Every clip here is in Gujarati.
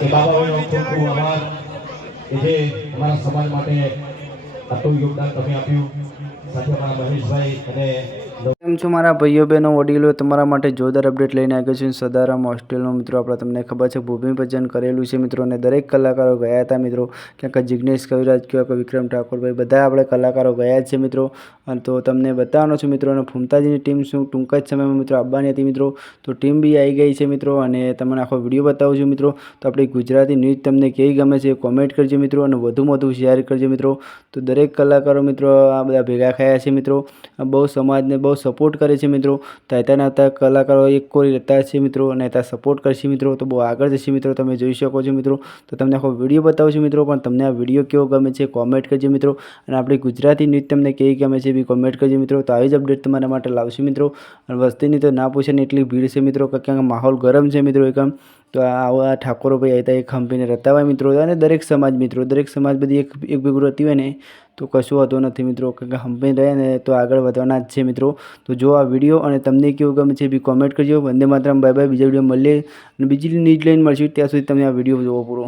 એ અમારા સમાજ માટે આટલું યોગદાન તમે આપ્યું. સાથે અમારા મહેશભાઈ અને કેમ છો મારા ભાઈઓ, બહેનો, વડીલો? તમારા માટે જોરદાર અપડેટ લઈને આવ્યો છું. સદારામ હોસ્ટેલનો મિત્રો, આપણે તમને ખબર છે ભૂમિભજન કરેલું છે મિત્રો અને દરેક કલાકારો ગયા હતા મિત્રો. ક્યાંક જિજ્ઞેશ કવિરાજ, ક્યાંક વિક્રમ ઠાકોરભાઈ, બધા આપણે કલાકારો ગયા છે મિત્રો. તો તમને બતાવવાનો છું મિત્રો, અને ફૂમતાજીની ટીમ શું? ટૂંક જ સમયમાં મિત્રો આવવાની હતી મિત્રો. તો ટીમ બી આવી ગઈ છે મિત્રો, અને તમને આખો વીડિયો બતાવું છું મિત્રો. તો આપણી ગુજરાતી ન્યૂઝ તમને કેવી ગમે છે કોમેન્ટ કરજો મિત્રો, અને વધુમાં વધુ શેર કરજો મિત્રો. તો દરેક કલાકારો મિત્રો આ બધા ભેગા થયા છે મિત્રો. બહુ સમાજને બહુ સપોર્ટ કરે છે મિત્રો. તો અત્યારના અત્યારે કલાકારો એક કોઈ રહેતા છે મિત્રો અને અત્યારે સપોર્ટ કરશે મિત્રો. તો બહુ આગળ જશે મિત્રો. તમે જોઈ શકો છો મિત્રો. તો તમને આખો વીડિયો બતાવું છું મિત્રો. પણ તમને આ વીડિયો કેવો ગમે છે કોમેન્ટ કરજો મિત્રો. અને આપણી ગુજરાતી ન્યૂઝ તમને કેવી ગમે છે એ બી કોમેન્ટ કરજો મિત્રો. તો આવી જ અપડેટ તમારા માટે લાવશું મિત્રો. અને વસ્તીની તો ના પૂછે ને એટલી ભીડ છે મિત્રો કે ક્યાંક માહોલ ગરમ છે મિત્રો એકમ તો આવા ઠાકોરો ભાઈ હતા એક ખંભીને રહેતા મિત્રો. અને દરેક સમાજ મિત્રો. દરેક સમાજ બધી એક એક ભેગું રહેતી હોય ને તો કશું હોતું નથી મિત્રો કંપની રહે ને તો આગળ વધવાના જ છે મિત્રો. તો જો આ વીડિયો અને તમને કેવું ગમે છે બી કોમેન્ટ કરજો. વંદે માતરમ, બાય બાય, બીજા વીડિયો મળીએ અને બીજી ન્યૂઝ લઈને મળશું ત્યાં સુધી તમે આ વીડિયો જોવો પૂરો.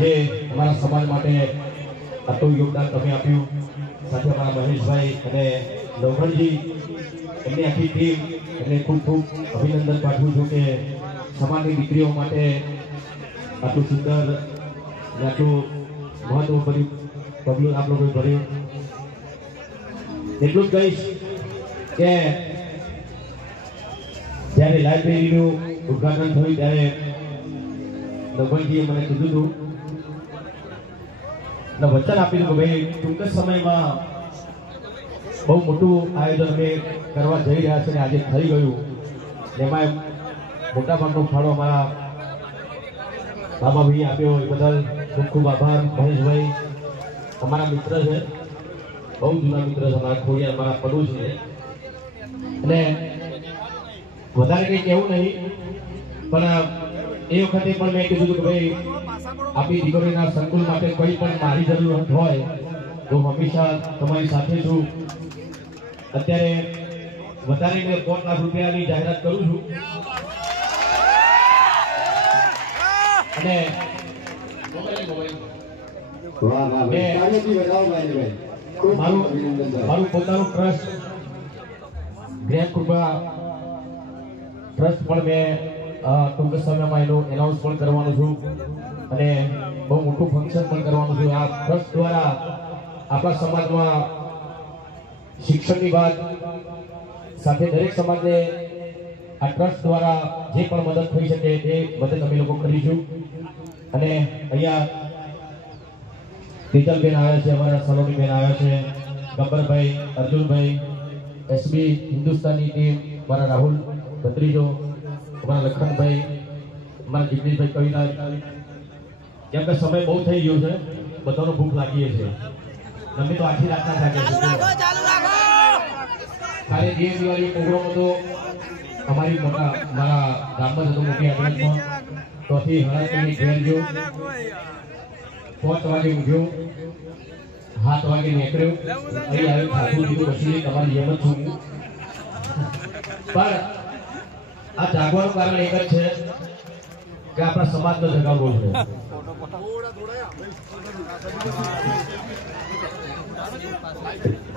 જે અમારા સમાજ માટે આટલું યોગદાન તમે આપ્યું. સાથે અમારા મહેશભાઈ અને નવઘણજી એમની આખી ટીમ એટલે ખૂબ ખૂબ અભિનંદન પાઠવું છું કે સમાજની દીકરીઓ માટે આટલું સુંદર આટલું મહત્વભર્યું પગલું આપ લોકોએ ભર્યું એટલું જ કહીશ કે જ્યારે લાઇબ્રેરીનું ઉદ્ઘાટન થયું ત્યારે નવનજીએ મને કીધું હતું એટલે વચન આપ્યું કે ભાઈ, ટૂંક જ સમયમાં બહુ મોટું આયોજન અમે કરવા જઈ રહ્યા છે અને આજે થઈ ગયું. ને એમાં મોટા ભાગનો ફાળો અમારા બાબાભાઈએ આપ્યો એ બદલ ખૂબ ખૂબ આભાર, મહેશભાઈ. અમારા મિત્ર છે. બહુ જૂના મિત્ર છે, અમારા ખોડિયા અમારા પડું છે. અને વધારે કંઈ કહેવું નહીં, પણ એ વખતે પણ મેં કીધું કે ભાઈ, આપણી દીકરીના સંકુલ માટે કોઈ પણ મારી જરૂરત હોય, તો હું હંમેશા તમારી સાથે છું. અત્યારે વધારે મેં પાંચ લાખ રૂપિયાની જાહેરાત કરું છું. અને વાહ વાહ વધાવો ભાઈ મારું મારું પોતાનું ટ્રસ્ટ ગ્રેટ કૃપા ટ્રસ્ટ પણ મેં ટૂંક સમયમાં એનું એનાઉન્સ પણ કરવાનું છું. અને બહુ મોટું ફંક્શન પણ કરવાનું છું. આ ટ્રસ્ટ દ્વારા આપણા સમાજમાં શિક્ષણની વાત સાથે દરેક સમાજને આ ટ્રસ્ટ દ્વારા જે પણ મદદ થઈ શકે એ મદદ અમે લોકો કરીશું. અને અહીંયા તેજલબેન આવ્યા છે અમારા સલોનીબેન આવ્યા છે ગબ્બરભાઈ અર્જુનભાઈ એસબી હિન્દુસ્તાની ટીમ મારા રાહુલ ભત્રીજો અમારા લખનભાઈ અમારા જિગ્નેશભાઈ કવિરાજ. કેમ કે સમય બહુ થઈ ગયો છે બધાનો ભૂખ લાગી છે મમ્મી તો આખી રાતના થાક્યા છે. કાલે જે દિવાળી પ્રોગ્રામ હતો. અમારી મારા ગામમાં જ હતો મોટી આગળ ચોથી હળાત્રીની ઘેર ગયો. પાંચ વાગે ઉઠ્યો, સાત વાગે નીકળ્યો. તમારી પણ આ જાગવાનું કારણ એક જ છે કે આપણા સમાજનો જગાવવો છે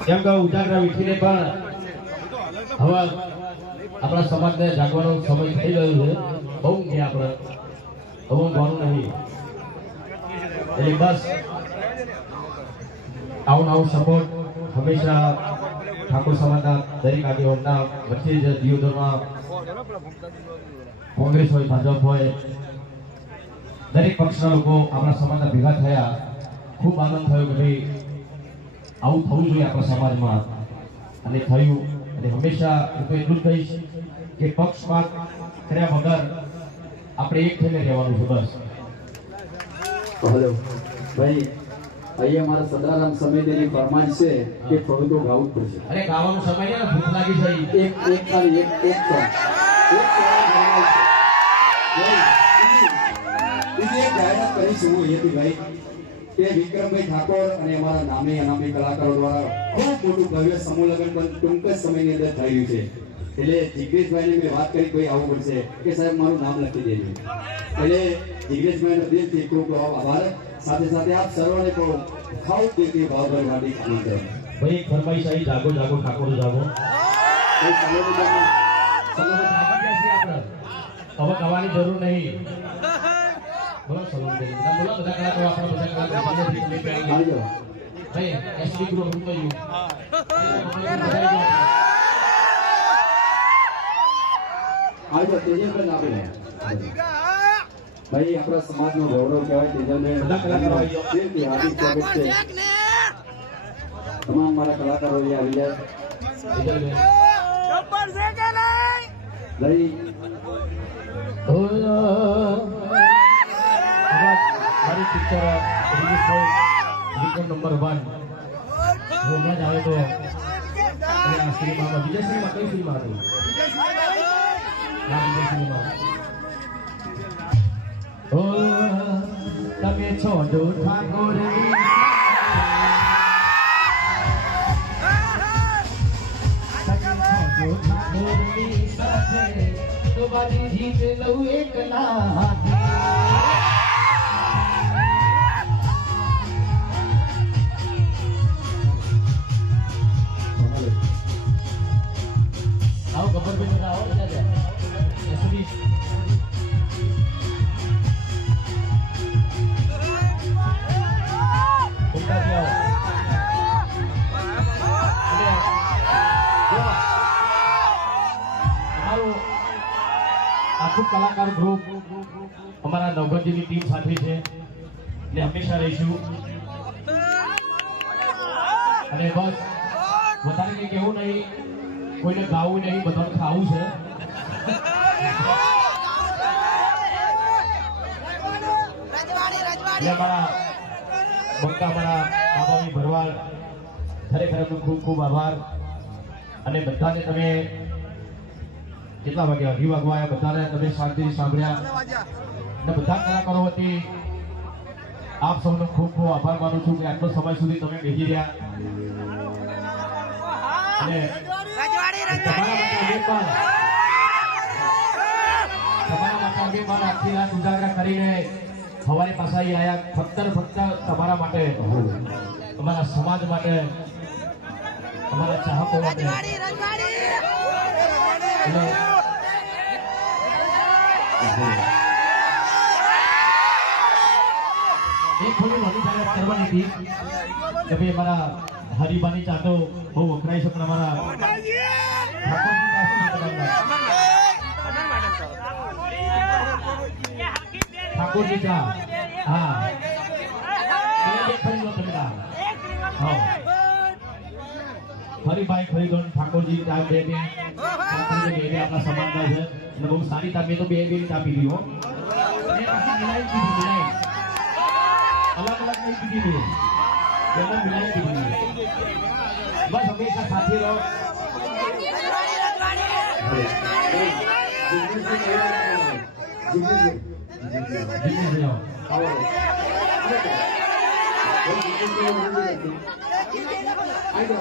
કેમ કે ઉજાગરા વીઠીને પણ હવે આપણા સમાજને જાગવાનો સમય થઈ ગયો છે. બહુ ગયા આપણે. બહુ ગણું નહીં. એટલે બસ. આવું આવું સપોર્ટ હંમેશા ઠાકોર સમાજના દરેક આગેવાનના વચ્ચે જ દિયોદરમાં કોંગ્રેસ હોય, ભાજપ હોય, દરેક પક્ષના લોકો આપણા સમાજના ભેગા થયા. ખૂબ આનંદ થયો કે ભાઈ, આવું થવું જોઈએ આપણા સમાજમાં. અને થયું. અને હંમેશા હું તો એટલું જ કહીશ કે પક્ષપાત કર્યા વગર આપણે એક થઈને રહેવાનું છે બસ. હલો ભાઈ અહીંયા મારા સદારામ સમિતિની ફરમાન છે કે થોડું તો ગાવું જ પડશે. અરે ગાવાનો સમય ને ભૂખ લાગી છે એક એક ખાલી એક એક song. એક જાહેરાત કરીશું હું અહીંયાથી ભાઈ કે વિક્રમભાઈ ઠાકોર અને અમારા નામી અનામી કલાકારો દ્વારા ખૂબ મોટું ભવ્ય સમૂહ લગ્ન પણ ટૂંક જ સમયની અંદર થયું છે. એટલે જિગ્નેશભાઈને મેં વાત કરી કોઈ આવું પડશે. કે સાહેબ મારું નામ લખી દેજો. એટલે જિગ્નેશભાઈનો દિલથી ખૂબ ખૂબ આભાર. સાથે સાથે આપ સર્વને કહું ખાવ દિલથી ભાવભરી વાડી આનંદ ભાઈ ફરમાઈશ આવી જાગો જાગો ઠાકોર જાગો. હવે કવાની જરૂર નહીં. બોલો. બધા બોલો બધા કલાકારો આપણા બધા કલાકારો ભાઈ એસડી ગ્રુપ હું તો યુ આવજો તેજલબેન આપીને ભાઈ આપણા સમાજનો ગૌરવ કહેવાય તેજલબેન. આવી હાર્દિક સ્વાગત છે. તમામ મારા કલાકારો અહીંયા આવી જાય મારી પિક્ચર રિલીઝ નંબર વન હમણાં જ આવ્યો સિનેમા કઈ સિનેમા હતી? તમે છો જો ઠાકોર જીત લઉં એક ના હાથે આવો ગબ્બરભાઈ બધા આવો બધા આખું કલાકાર ગ્રુપ અમારા નવગઢની ટીમ સાથે છે. ને રહીશું. અને બસ, વધારે કંઈ નહીં. કોઈને ગાવું નહીં, બધાને ખાવું છે. અમારા મોટા બાબાની ભરવાડ ખરેખર એમનો ખૂબ ખૂબ આભાર. અને બધાને તમે કેટલા વાગ્યા અઢી વાગવા આવ્યા? બધાને તમે શાંતિથી સાંભળ્યા. અને બધા કલાકારો વતી આપ સૌનો ખૂબ ખૂબ આભાર માનું છું કે આટલો સમય સુધી તમે બેસી રહ્યા. અને તમારા તમારા અમે પણ આખી રાત ઉજાગરા કરીને સવારે પાછા આયા આવ્યા ફક્ત ને ફક્ત તમારા માટે અમારા સમાજ માટે અમારા ચાહકો માટે એક થોડી મોટી જાહેરાત કરવાની હતી કે ભાઈ અમારા હરિબાની ચાટો બહુ વખરાય છે પણ અમારા ઠાકોરજી તમારું? ઠાકોરજી ચા હા. બે બે હરિભાઈ ખરીદો ને ઠાકોરજી ચા બે બે. બે બે આપણા સમાનતા છે. અને બહુ સારી ચા મેં તો બે બે ચા પીધી હો. અલગ અલગ નહીં પીધી મેં. એમાં મિલાઈ પીધી બસ હંમેશા સાથે રહો. 빌리세요. 아이고,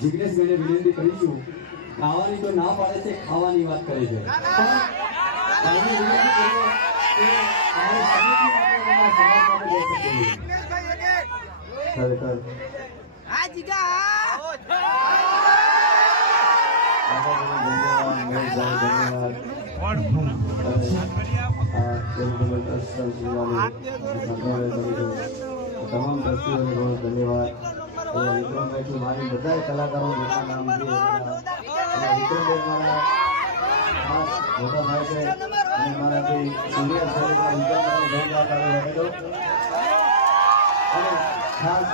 જિગ્નેશભાઈને વિનંતી કરીશું ખાવાની તો ના પાડે છે ખાવાની વાત કરે છે. તમામ દ્રષ્ટિઓને ઘણો ધન્યવાદ. એ વિક્રમભાઈથી મારી બધા કલાકારો જેટલા નામ છે વિક્રમભાઈ મારા ખાસ મોટા ભાઈ છે. અને મારા જે સિનિયર સર્વિસના વિક્રમભાઈ બહુ કલાકારો રહેલો અને ખાસ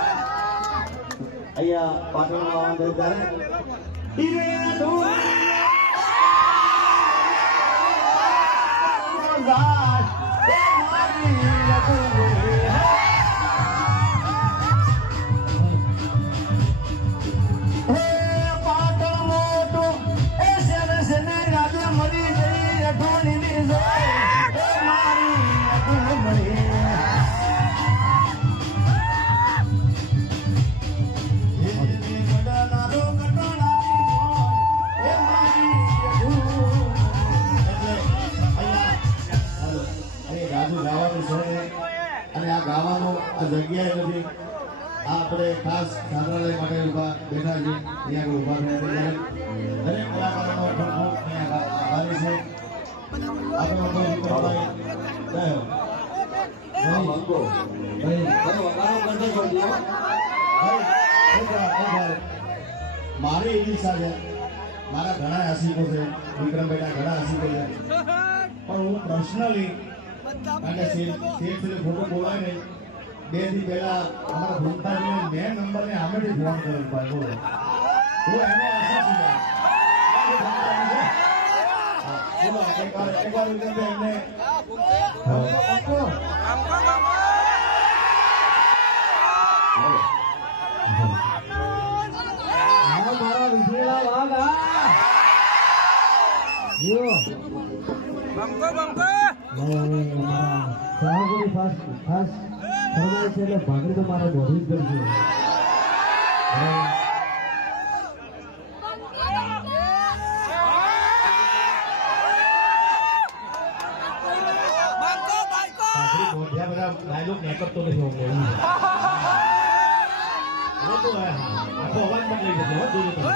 અહીંયા પાટણમાં આવવાનું થયું ત્યારે Yeah. દરેક. મારી એવી ઈચ્છા છે મારા ઘણા આશિકો છે, વિક્રમભાઈના ઘણા આશિકો છે પણ હું પર્સનલી અને એટલે ખોટું બોલાય નહીં બેથી પહેલા અમારા ભૂમતાજીને મેં નંબરને આમે ફોન કર્યો હું એનો આશા છું એકવાર વિક્રમભાઈ એમને મારા ભાગરી તો મારા દોડવી જ પડશે મોઢિયા બધા ડાયલોગ નીકળતો નથી અમને એવું. હવે તો આખો અવાજ બદલાઈ જશે હો જોજો તમે.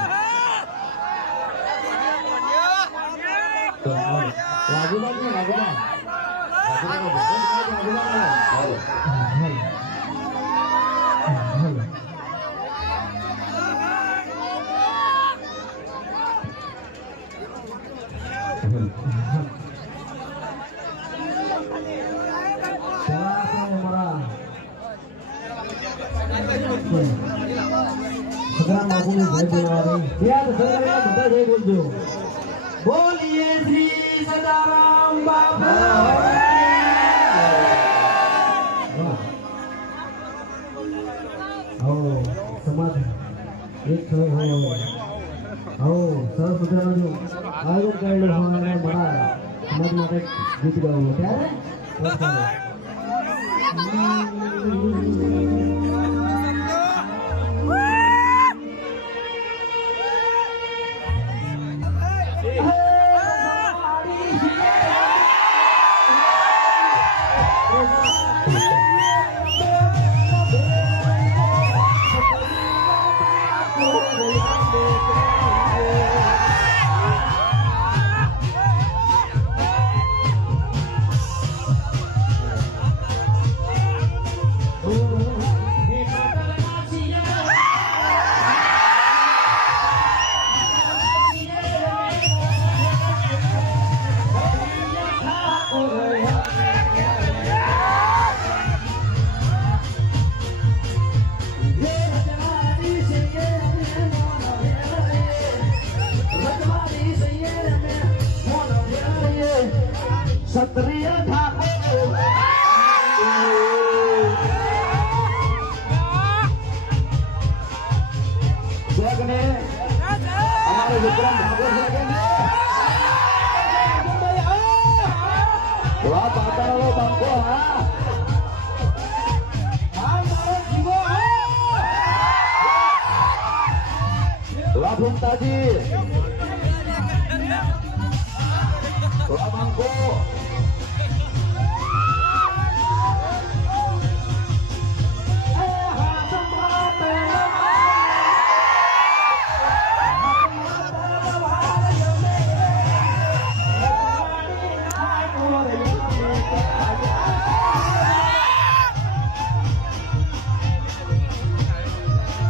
તો આવો. વાઘુબા સગરા બાપુની જય બોલવાની યાદ સગરામ બધા જય બોલજો બોલીએ શ્રી સદારામ બાપુ એક થયો હોય આવો સરસ મજાનું આયોજન કરેલું હોય અને મારા સમાજ માટે ગીત ગાવું. ત્યારે? વાહ,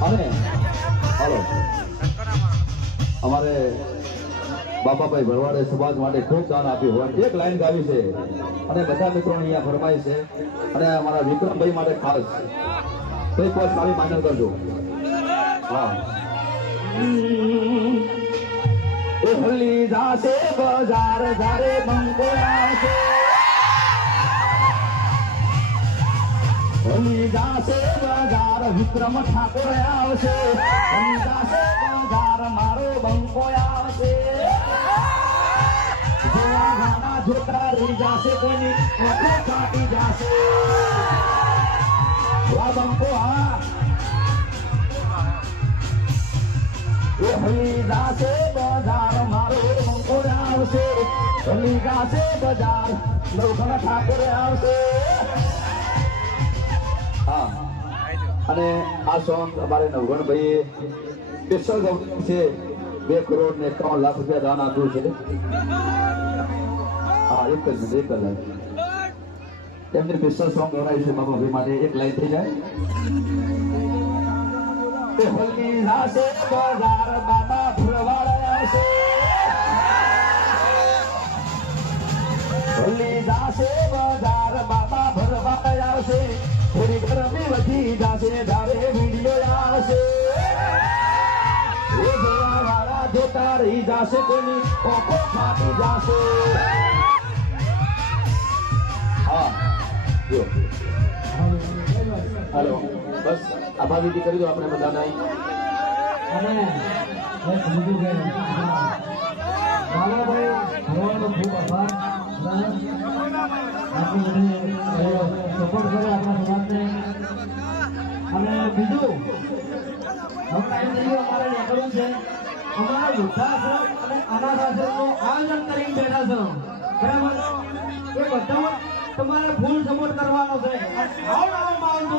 અને હાલો. અમારે બાપાભાઈ ભરવાડે સમાજ માટે ખૂબ દાન આપ્યું હોય એક લાઈન ગાવી છે. અને બધા મિત્રો અહીંયા ફરમાય છે. અને અમારા વિક્રમભાઈ માટે ખાસ. એક વર્ષ મારી માન્ય કરજો. હા. હલી જાશે બજાર જારે બંકો આવશે ભૂલી જાશે બજાર વિક્રમ ઠાકોર આવશે. ભૂલી જાશે બજાર મારો બંકો આવશે. જેવા ગાના જોતા રહી જાશે કોઈની આંખો કાપી જાશે. વા બંકો, હા. એ જાશે બજાર મારો બંકો આવશે. હલી જાશે બજાર નવઘણ ઠાકોર આવશે. અને આ સોંગ અમારે નવગણભાઈએ સ્પેશિયલ ગવર્મેન્ટ છે. બે કરોડ ને ત્રણ લાખ રૂપિયા દાન આપ્યું છે. હા, એક જ મિનિટ, એક જ એમને સ્પેશિયલ સોંગ ગવડાવ્યું છે બાબા ભાઈ માટે. એક લાઈન થઈ જાય. હલી જાશે બજાર બાબા ફૂલવાડ આવશે હલી જાશે બજાર બાબા ભરવાડ છે. થોડી એ જાશે હા, જો. બસ, આભાર વિધિ કરી દો આપણે અહીં. અને બધી સપોર્ટ કરે આપણા સમાજને. અને બીજું હવે છે. અમારા વૃદ્ધાશ્રમ તમારે ફૂલ સપોર્ટ કરવાનો છે. આવો નવો વાંચો